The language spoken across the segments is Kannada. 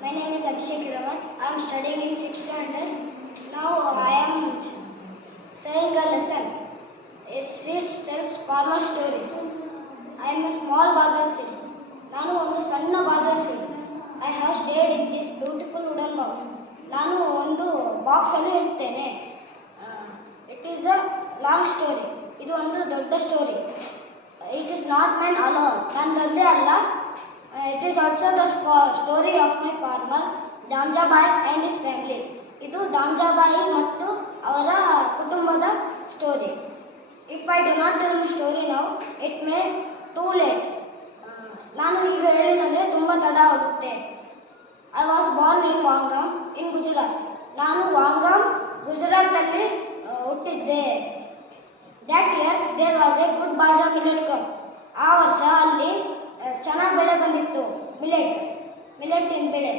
My name is Abhishek Ramat. I am studying in 6th standard. Now I am saying a lesson. A seed tells farmer stories. I am a small bazar seed. ನಾನು ಒಂದು ಸಣ್ಣ ಬಾಜರ್ seed. I have stayed in this beautiful wooden box. ನಾನು ಒಂದು ಬಾಕ್ಸಲ್ಲಿ ಇರ್ತೇನೆ. It is a long story. ಇದು ಒಂದು ದೊಡ್ಡ story. It is not mine alone. ನನ್ನದೊಂದೇ ಅಲ್ಲ. It is also the story of my farmer Damjabai and his family. ಇದು ದಾಮ್ಜಾಬಾಯಿ ಮತ್ತು ಅವರ ಕುಟುಂಬದ story. If I do not tell my story now, it may too late. ನಾನು ಈಗ ಹೇಳಿದಂದರೆ ತುಂಬ ತಡ ಆಗುತ್ತೆ. I was born in Wangam in Gujarat. ನಾನು ವಾಂಗಮ್ ಗುಜರಾತಲ್ಲಿ ಹುಟ್ಟಿದ್ದೆ. That year there was a good bajra millet crop. ಆ ವರ್ಷ ಅಲ್ಲಿ ಚೆನ್ನಾಗಿ ಬೆಳೆ ಬಂದಿತ್ತು. ಮಿಲೆಟ್ಟಿನ ಬೆಳೆ.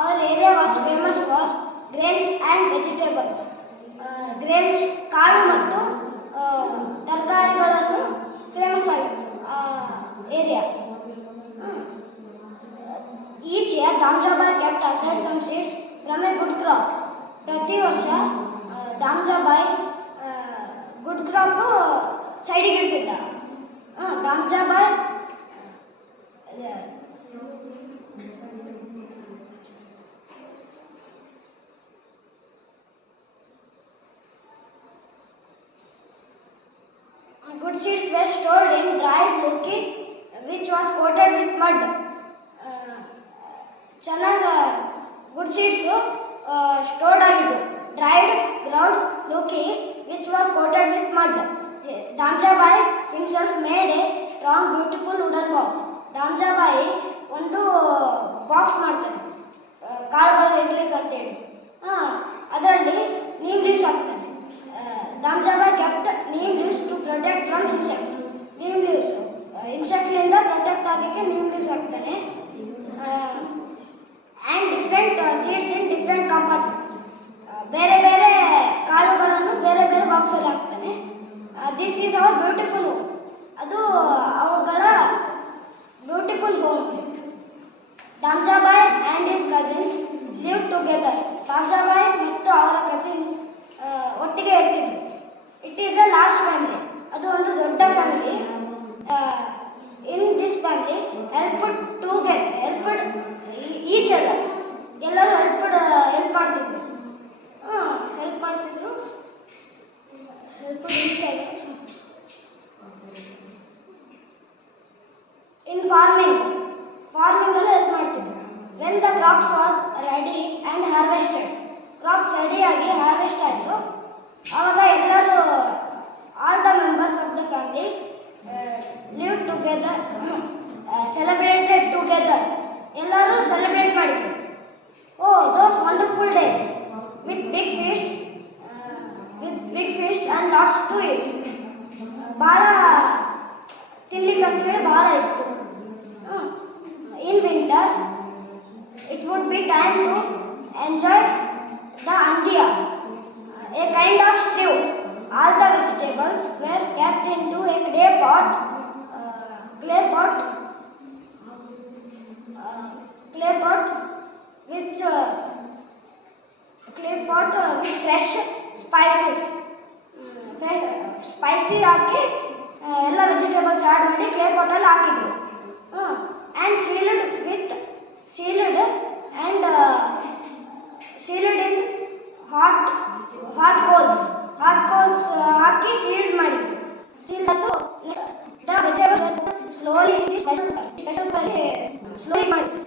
Our area was famous for grains and vegetables. Grains ಕಾಳು ಮತ್ತು ತರಕಾರಿಗಳನ್ನು ಫೇಮಸ್ ಆಗಿತ್ತು ಆ area. Each year Damjabai kept aside some seeds from a good crop. ಪ್ರತಿ ವರ್ಷ ದಾಮ್ಜಾಬಾಯಿ ಗುಡ್ ಕ್ರಾಪ್ ಸೈಡಿಗೆ ಇಡ್ತಿದ್ದ. ದಾಮ್ಜಾಬಾಯಿ good seeds were stored in dried loki which was coated with mud. ಚೆನ್ನಾಗಿ ಗುಡ್ ಸೀಡ್ಸು ಸ್ಟೋರ್ಡ್ ಆಗಿದ್ದು. ಡ್ರೈಡ್ ಗ್ರೌಂಡ್ ಲೋಕಿ which was coated with mud. Damjabhai himself made a strong beautiful wooden box. Damjabhai ಒಂದು ಬಾಕ್ಸ್ ಮಾಡ್ತಾನೆ ಕಾಳುಗಳು ಇಡ್ಲಿಕ್ಕೆ ಅಂತೇಳಿ. ಅದರಲ್ಲಿ ನೀಮ್ ಲೀವ್ಸ್ ಹಾಕ್ತಾನೆ. Damjabhai kept neem leaves to protect from insects. Neem leaves ಇನ್ಸೆಕ್ಟ್ಲಿಂದ ಪ್ರೊಟೆಕ್ಟ್ ಆಗೋಕ್ಕೆ ನೀಮ್ ಲೀವ್ಸ್ ಹಾಕ್ತಾನೆ. And different seeds in different compartments. ಬೇರೆ ಬೇರೆ ಕಾಳುಗಳನ್ನು ಬೇರೆ ಬೇರೆ ಬಾಕ್ಸಲ್ಲಿ ಹಾಕ್ತಾನೆ. This is our beautiful home. ಅದು ಅವುಗಳ beautiful home. Damjabhai and his cousins live together. Damjabhai ಮತ್ತು ಅವರ ಕಸಿನ್ಸ್ ಒಟ್ಟಿಗೆ ಇರ್ತಿದ್ರು. It is a large family. ಅದು ಒಂದು ದೊಡ್ಡ family. In this family helped each other. ಎಲ್ಲರೂ ಹೆಲ್ಪ್ ಮಾಡ್ತಿದ್ರು. ಹೆಲ್ಪ್ಡ್ ಈಚ್ ಅದರ್ ಇನ್ ಫಾರ್ಮಿಂಗಲ್ಲಿ ಹೆಲ್ಪ್ ಮಾಡ್ತಿದ್ರು. When the crops was ready and harvested. Crops ರೆಡಿಯಾಗಿ ಹಾರ್ವೆಸ್ಟ್ ಆಯಿತು. ಆವಾಗ ಎಲ್ಲರೂ all the members of the family live together, celebrated together. ಎಲ್ಲರೂ ಸೆಲೆಬ್ರೇಟ್ ಮಾಡಿದರು. Those wonderful days with big fish and lots to eat. ಭಾಳ ತಿನ್ಲಿಕ್ಕೆ ಅಂತೇಳಿ ಭಾಳ ಇತ್ತು. In winter it would be time to enjoy the undhiyu, a kind of stew. All the vegetables were kept into a clay pot with fresh spices. Spicy ಹಾಕಿ ಎಲ್ಲ ವೆಜಿಟೇಬಲ್ಸ್ ಆ್ಯಡ್ ಮಾಡಿ ಕ್ಲೇ ಪಾಟಲ್ಲಿ ಹಾಕಿದ್ರು. And sealed in hot coals ಹಾಕಿ ಸೀಲ್ಡ್ ಮಾಡಿದ್ರು. ಸೀಲ್ಡ್ ಅದು ದ ವೆಜಿಟೇಬಲ್ಸ್ ಸ್ಲೋಲಿ ಸ್ಲೋಲಿ ಮಾಡಿದ್ರು.